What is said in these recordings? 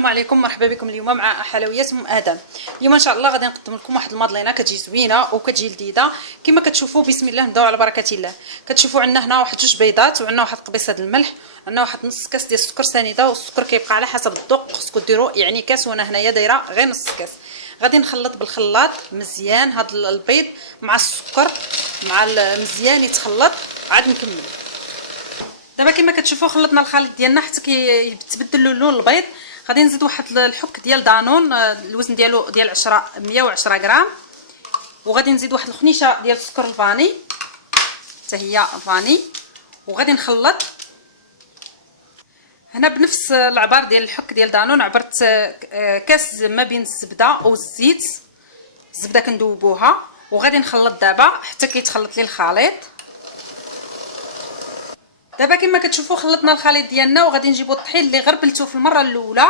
السلام عليكم، مرحبا بكم اليوم مع حلويات ام ادم. اليوم ان شاء الله غادي نقدم لكم واحد المادلينا كتجي زوينه وكتجي لذيذه كما كتشوفوا. بسم الله نبداو على بركه الله. كتشوفوا عندنا هنا واحد جوج بيضات وعندنا واحد قبيصه ديال الملح، عندنا واحد نص كاس ديال السكر سنيده، والسكر كيبقى على حسب الذوق، خصكم ديروا يعني كاس، وانا هنايا دايره غير نص كاس. غادي نخلط بالخلاط مزيان هذا البيض مع السكر مع مزيان يتخلط عاد نكمل. دابا كما كتشوفوا خلطنا الخليط ديالنا حتى كيتبدل لون البيض. غادي نزيد واحد الحك ديال دانون، الوزن ديالو ديال 110 غرام، وغادي نزيد واحد الخنيشه ديال السكر الفاني حتى هي فاني، وغادي نخلط. هنا بنفس العبار ديال الحك ديال دانون عبرت كاس ما بين الزبده او الزيت. الزبده كندوبوها وغادي نخلط دابا حتى كيتخلط لي الخليط. دابا كما كتشوفوا خلطنا الخليط ديالنا، وغادي نجيبوا الطحين اللي غربلته في المره الاولى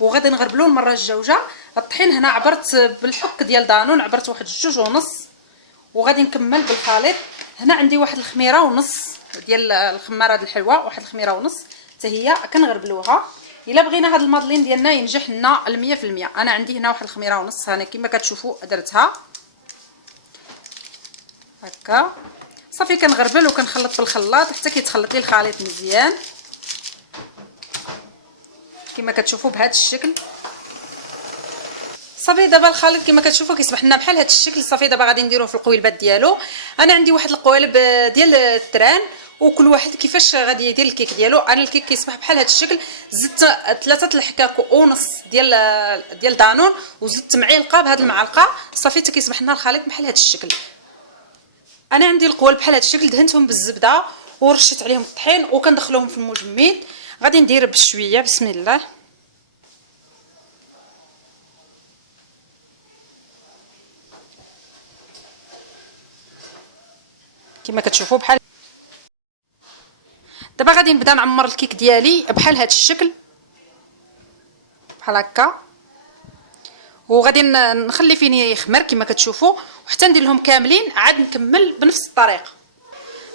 وغادي نغربلوه المره الجوجه. الطحين هنا عبرت بالحك ديال دانون عبرت واحد 2.5، وغادي نكمل بالخليط. هنا عندي واحد الخميره ونص ديال الخماره ديال الحلوى، واحد الخميره ونص حتى هي كنغربلوها. الا بغينا هذا المادلين ديالنا ينجح لنا 100%، انا عندي هنا واحد الخميره ونص، هنا كما كتشوفوا درتها هكا صافي. كنغربل وكنخلط بالخلاط حتى كيتخلط لي الخليط مزيان كما كتشوفوا بهذا الشكل. صافي دابا الخليط كما كتشوفوا كيصبح لنا بحال هذا الشكل. صافي دابا غادي نديروه في القويلبات ديالو. انا عندي واحد القوالب ديال التران، وكل واحد كيفاش غادي يدير الكيك ديالو. انا الكيك كيصبح بحال هذا الشكل. زدت 3 الحكاك ونص ديال دانون، وزدت معلقه بهذه المعلقه صافي حتى كيصبح لنا الخليط بحال هذا الشكل. انا عندي القوالب بحال هذا الشكل، دهنتهم بالزبده ورشيت عليهم الطحين وكندخلوهم في المجمد. غادي ندير بشويه بسم الله. كما كتشوفوا بحال دابا غادي نبدا نعمر الكيك ديالي بحال هذا الشكل بحال هكا، وغادي نخلي فين يخمر كما كتشوفوا وحتى ندير لهم كاملين عاد نكمل بنفس الطريقه.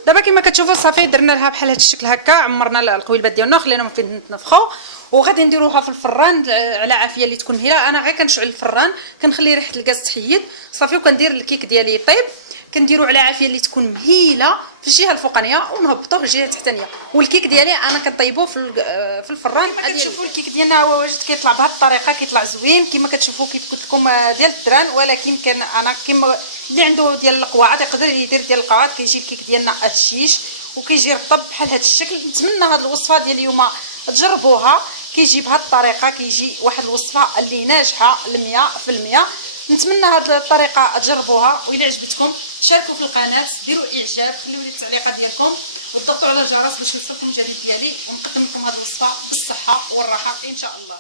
دابا كما كتشوفوا صافي درنا لها بحال هذا الشكل هكا، عمرنا القويلبات ديالنا خليناهم فين نتنفخوا، وغادي نديروها في الفران على عافيه اللي تكون مهيله. انا غير كنشعل الفران كنخلي ريحه الغاز تحيد صافي، وكندير الكيك ديالي يطيب. كنديرو على عافيه اللي تكون مهيله في الجهه الفوقانيه ونهبطوه في الجهه التحتانيه. والكيك ديالي انا كنطيبوه في الفران. كما كتشوفوا الكيك ديالنا هو واجد كيطلع بهذه الطريقه، كيطلع زوين كما كتشوفوا كيف قلت لكم ديال الدران. ولكن كان انا كما اللي عنده ديال القواعد يقدر يدير ديال القواعد، كيجي الكيك ديالنا هشيش وكيجي رطب بحال هذا الشكل. نتمنى هذه الوصفه ديال اليوم تجربوها، كيجي بهذه الطريقه، كيجي واحد الوصفه اللي ناجحه 100%. نتمنى هذه الطريقه تجربوها، والى عجبتكم شاركوا في القناه، ديروا اعجاب، خليو لي التعليقات ديالكم وضغطوا على الجرس باش يوصلكم الجديد ديالي، ونقدم لكم هذه الوصفه بالصحه والراحه ان شاء الله.